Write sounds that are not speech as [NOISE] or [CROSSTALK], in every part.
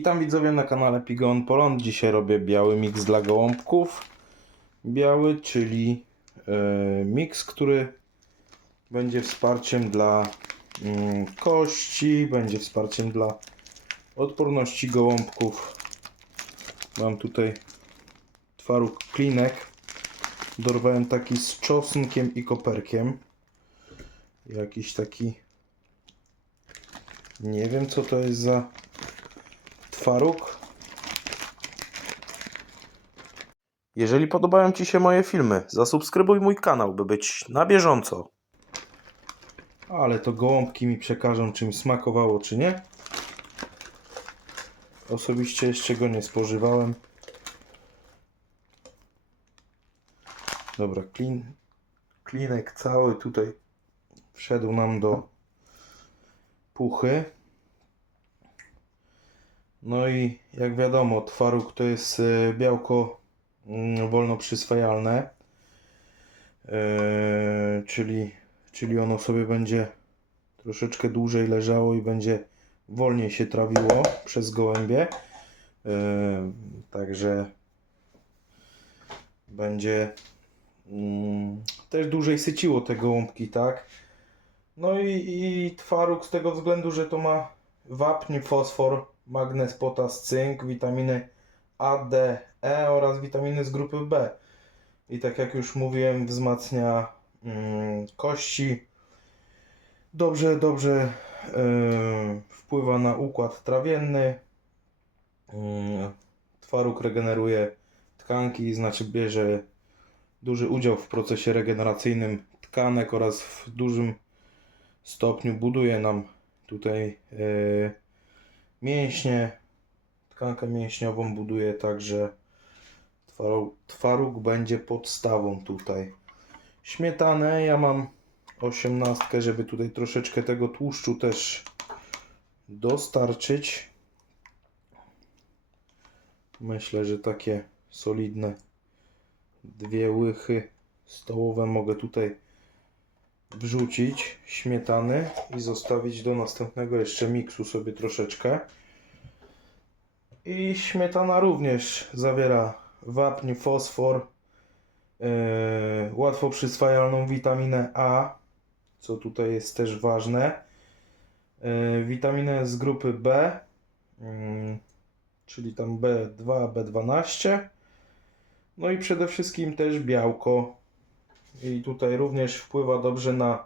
Witam widzowie na kanale Pigon Polon. Dzisiaj robię biały miks dla gołąbków. Biały, czyli e, miks, który będzie wsparciem dla mm, kości, będzie wsparciem dla odporności gołąbków. Mam tutaj twaróg klinek. Dorwałem taki z czosnkiem i koperkiem. Jakiś taki nie wiem co to jest za twaróg. Jeżeli podobają Ci się moje filmy, zasubskrybuj mój kanał, by być na bieżąco. Ale to gołąbki mi przekażą, czy mi smakowało, czy nie. Osobiście jeszcze go nie spożywałem. Dobra, klin, klinek cały tutaj wszedł nam do puchy. No i jak wiadomo, twaróg to jest e, białko mm, wolno przyswajalne, E, czyli, czyli ono sobie będzie troszeczkę dłużej leżało i będzie wolniej się trawiło przez gołębie. E, Także będzie mm, też dłużej syciło te gołąbki, tak? No i, i twaróg z tego względu, że to ma wapń, fosfor, magnez, potas, cynk, witaminy A, D, E oraz witaminy z grupy B. I tak jak już mówiłem, wzmacnia mm, kości. Dobrze, dobrze yy, wpływa na układ trawienny. Yy, twaróg regeneruje tkanki, znaczy bierze duży udział w procesie regeneracyjnym tkanek oraz w dużym stopniu buduje nam tutaj e, mięśnie, tkankę mięśniową buduje także twaróg, twaróg będzie podstawą tutaj. Śmietanę ja mam osiemnastkę, żeby tutaj troszeczkę tego tłuszczu też dostarczyć. Myślę, że takie solidne dwie łychy stołowe mogę tutaj wrzucić śmietany i zostawić do następnego jeszcze miksu sobie troszeczkę. I śmietana również zawiera wapń, fosfor, yy, łatwo przyswajalną witaminę A, co tutaj jest też ważne, yy, witaminę z grupy B, yy, czyli tam B2, B12, no i przede wszystkim też białko, i tutaj również wpływa dobrze na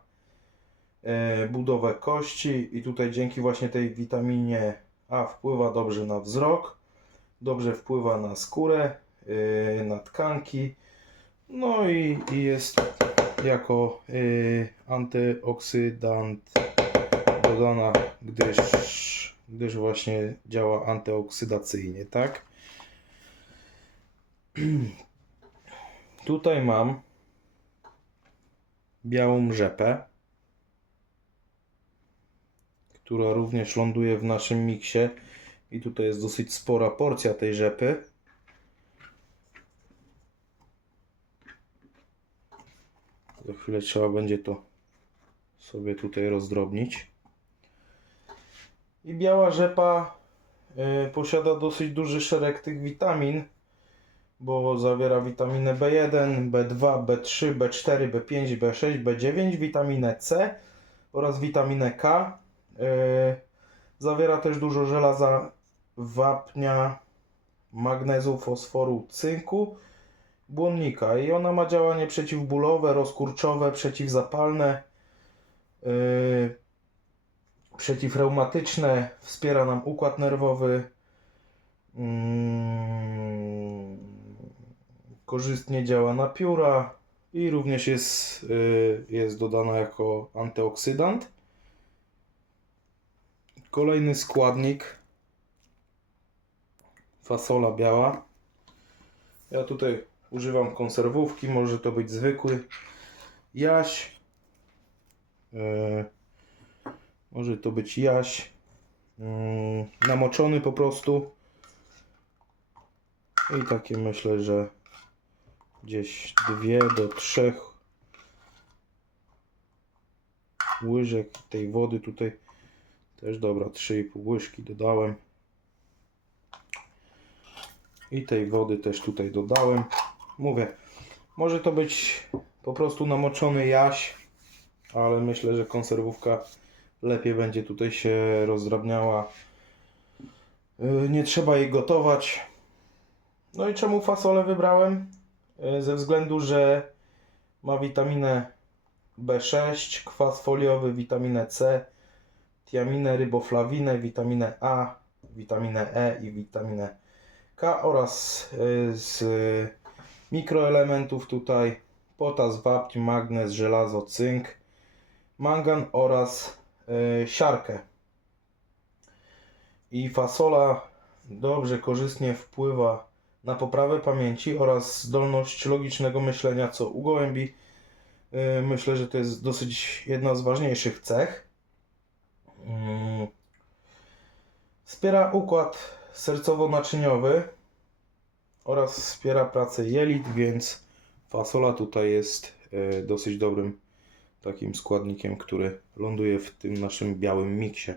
e, budowę kości i tutaj dzięki właśnie tej witaminie A wpływa dobrze na wzrok, dobrze wpływa na skórę, e, na tkanki, no i, i jest jako e, antyoksydant dodana, gdyż, gdyż właśnie działa antyoksydacyjnie, tak? [CLEARS THROAT] Tutaj mam białą rzepę, która również ląduje w naszym miksie. I tutaj jest dosyć spora porcja tej rzepy. Za chwilę trzeba będzie to sobie tutaj rozdrobnić. I biała rzepa y, posiada dosyć duży szereg tych witamin, bo zawiera witaminę B1, B2, B3, B4, B5, B6, B9, witaminę C oraz witaminę K. Yy, zawiera też dużo żelaza, wapnia, magnezu, fosforu, cynku, błonnika i ona ma działanie przeciwbólowe, rozkurczowe, przeciwzapalne, yy, przeciwreumatyczne, wspiera nam układ nerwowy. Mm, korzystnie działa na pióra i również jest, y, jest dodana jako antyoksydant. Kolejny składnik fasola biała. Ja tutaj używam konserwówki, może to być zwykły jaś. Y, może to być jaś mm, namoczony po prostu. I takie myślę, że gdzieś dwie do trzech łyżek tej wody tutaj też dobra 3,5 łyżki dodałem I tej wody też tutaj dodałem. Mówię, może to być po prostu namoczony jaś, ale myślę, że konserwówka lepiej będzie tutaj się rozdrabniała. Yy, Nie trzeba jej gotować. No i czemu fasolę wybrałem? Yy, Ze względu, że ma witaminę B6, kwas foliowy, witaminę C, tiaminę, riboflawinę, witaminę A, witaminę E i witaminę K oraz y, z mikroelementów tutaj potas, wapń, magnez, żelazo, cynk, mangan oraz y, siarkę. I fasola dobrze, korzystnie wpływa na poprawę pamięci oraz zdolność logicznego myślenia, co u gołębi y, myślę, że to jest dosyć jedna z ważniejszych cech. Mm. Wspiera układ sercowo-naczyniowy oraz wspiera pracę jelit, więc fasola tutaj jest e, dosyć dobrym takim składnikiem, który ląduje w tym naszym białym miksie.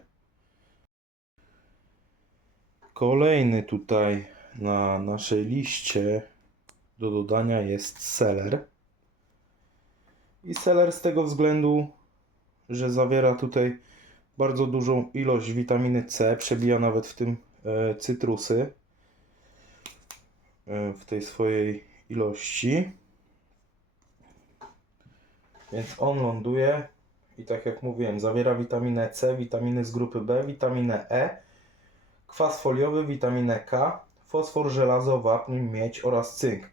Kolejny tutaj na naszej liście do dodania jest seler. I seler z tego względu, że zawiera tutaj bardzo dużą ilość witaminy C, przebija nawet w tym e, cytrusy e, w tej swojej ilości. Więc on ląduje i tak jak mówiłem, zawiera witaminę C, witaminy z grupy B, witaminę E, kwas foliowy, witaminę K, fosfor, żelazo, wapń, miedź oraz cynk.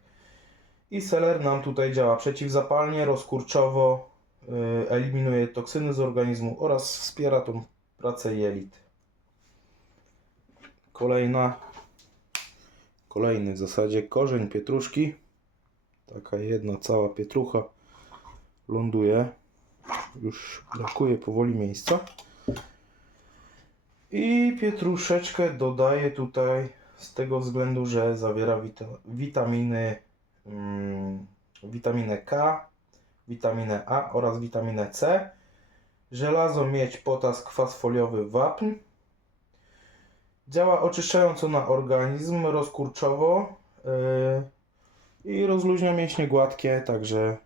I seler nam tutaj działa przeciwzapalnie, rozkurczowo, y, eliminuje toksyny z organizmu oraz wspiera tą pracę jelit. Kolejna, kolejny w zasadzie korzeń pietruszki. Taka jedna cała pietrucha ląduje. Już brakuje powoli miejsca. I pietruszeczkę dodaję tutaj z tego względu, że zawiera wita witaminy, mm, witaminę K, witaminę A oraz witaminę C, żelazo, miedź, potas, kwas foliowy, wapń. Działa oczyszczająco na organizm, rozkurczowo yy, i rozluźnia mięśnie gładkie, także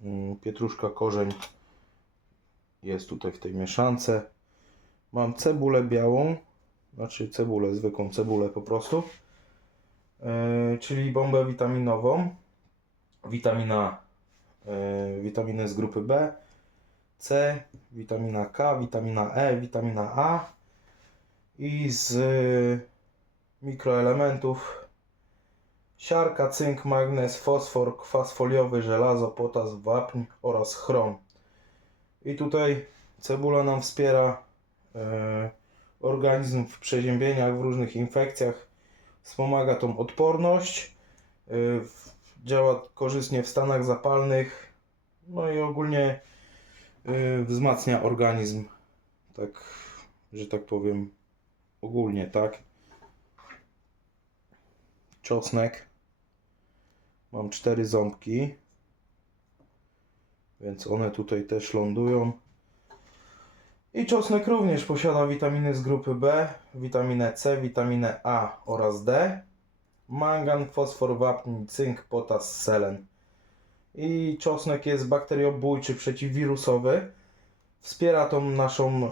yy, pietruszka, korzeń jest tutaj w tej mieszance. Mam cebulę białą, znaczy cebulę, zwykłą cebulę po prostu, yy, czyli bombę witaminową. Witamina, yy, witaminy z grupy B, C, witamina K, witamina E, witamina A i z yy, mikroelementów siarka, cynk, magnez, fosfor, kwas foliowy, żelazo, potas, wapń oraz chrom. I tutaj cebula nam wspiera e, organizm w przeziębieniach, w różnych infekcjach. Wspomaga tą odporność. w- działa korzystnie w stanach zapalnych. No i ogólnie e, wzmacnia organizm. Tak, że tak powiem, ogólnie, tak. Czosnek. Mam cztery ząbki. Więc one tutaj też lądują. I czosnek również posiada witaminy z grupy B, witaminę C, witaminę A oraz D, mangan, fosfor, wapń, cynk, potas, selen. I czosnek jest bakteriobójczy, przeciwwirusowy. Wspiera tą naszą,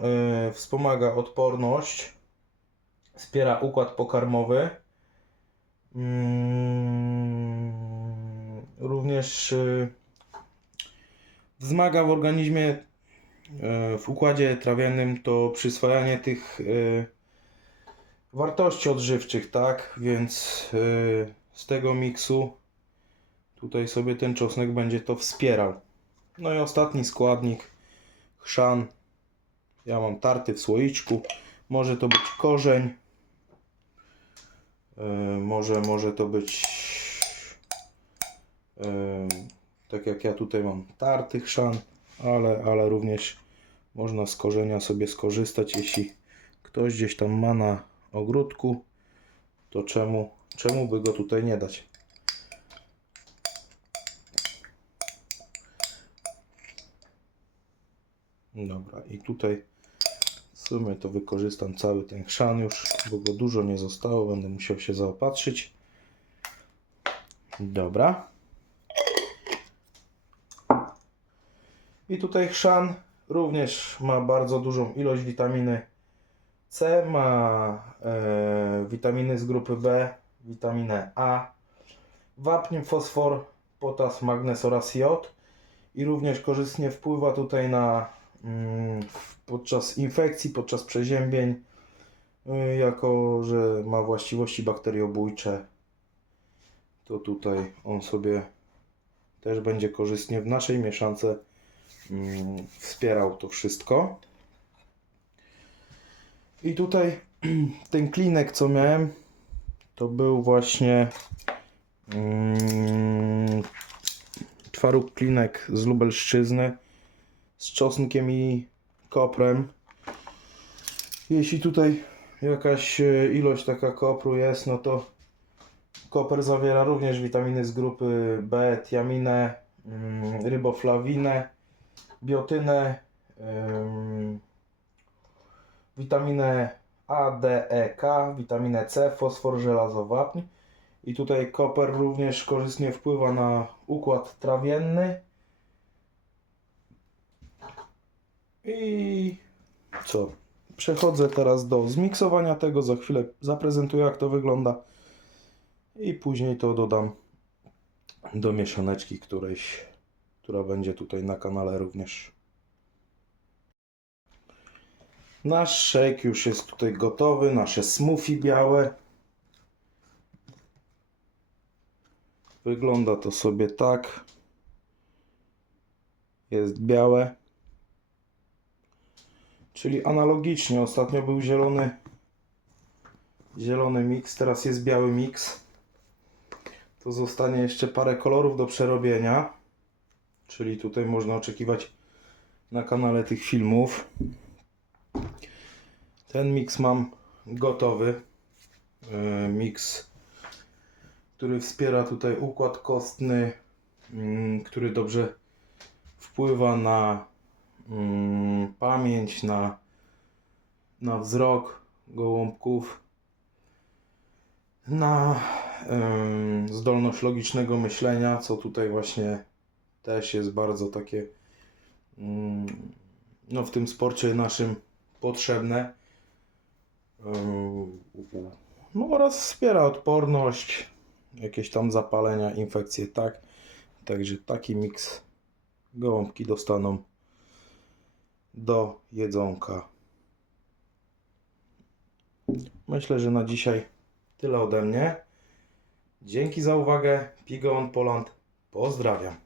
y, wspomaga odporność. Wspiera układ pokarmowy. Mm, również y, wzmaga w organizmie w układzie trawiennym to przyswajanie tych e, wartości odżywczych, tak? Więc e, z tego miksu tutaj sobie ten czosnek będzie to wspierał. No i ostatni składnik chrzan. Ja mam tarty w słoiczku. Może to być korzeń. E, Może, może to być e, tak jak ja tutaj mam tarty chrzan, ale, ale również można z korzenia sobie skorzystać, jeśli ktoś gdzieś tam ma na ogródku, to czemu, czemu by go tutaj nie dać? Dobra, i tutaj W sumie to wykorzystam cały ten chrzan już, bo go dużo nie zostało. Będę musiał się zaopatrzyć. Dobra. I tutaj chrzan również ma bardzo dużą ilość witaminy C, ma e, witaminy z grupy B, witaminę A, wapń, fosfor, potas, magnez oraz jod. I również korzystnie wpływa tutaj na mm, podczas infekcji, podczas przeziębień, y, jako że ma właściwości bakteriobójcze, to tutaj on sobie też będzie korzystnie w naszej mieszance wspierał to wszystko. I tutaj [CLEARS THROAT] ten klinek, co miałem, to był właśnie mm, twaróg klinek z Lubelszczyzny z czosnkiem i koprem. Jeśli tutaj jakaś e, ilość taka kopru jest, no to koper zawiera również witaminy z grupy B, tiaminę, mm, ryboflawinę, biotynę, ym, witaminę A, D, E, K, witaminę C, fosfor, żelazo, wapń. I tutaj koper również korzystnie wpływa na układ trawienny. I co? Przechodzę teraz do zmiksowania tego. Za chwilę zaprezentuję, jak to wygląda. I później to dodam do mieszaneczki którejś, która będzie tutaj na kanale również. Nasz shake już jest tutaj gotowy, nasze smoothie białe. Wygląda to sobie tak. Jest białe. Czyli analogicznie, ostatnio był zielony zielony mix, teraz jest biały mix. To zostanie jeszcze parę kolorów do przerobienia. Czyli tutaj można oczekiwać na kanale tych filmów. Ten mix mam gotowy. Yy, Mix, który wspiera tutaj układ kostny, mm, który dobrze wpływa na mm, pamięć, na, na wzrok gołąbków, na zdolność logicznego myślenia, co tutaj właśnie też jest bardzo takie mm, no w tym sporcie naszym potrzebne. Ym, No oraz wspiera odporność, jakieś tam zapalenia, infekcje, tak. Także taki miks gołąbki dostaną do jedzonka. Myślę, że na dzisiaj tyle ode mnie. Dzięki za uwagę. Pigon Poland. Pozdrawiam.